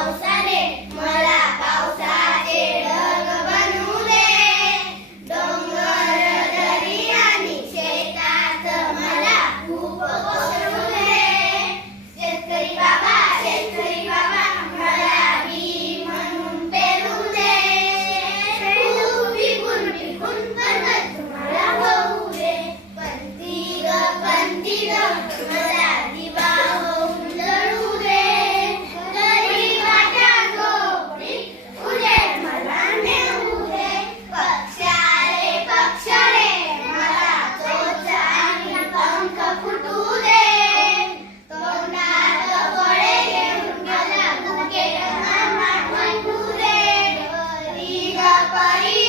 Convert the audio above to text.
पावसाने मला पावसाचे ढग बनू दे. डोंगर दरी आणि शेतात मला खूप कोसळू दे. शेतकरी बाबा शेतकरी बाबा मला बी म्हणून पेरू दे. विकून विकून परत तुम्हाला होऊ दे. पण ग पण ग Pari.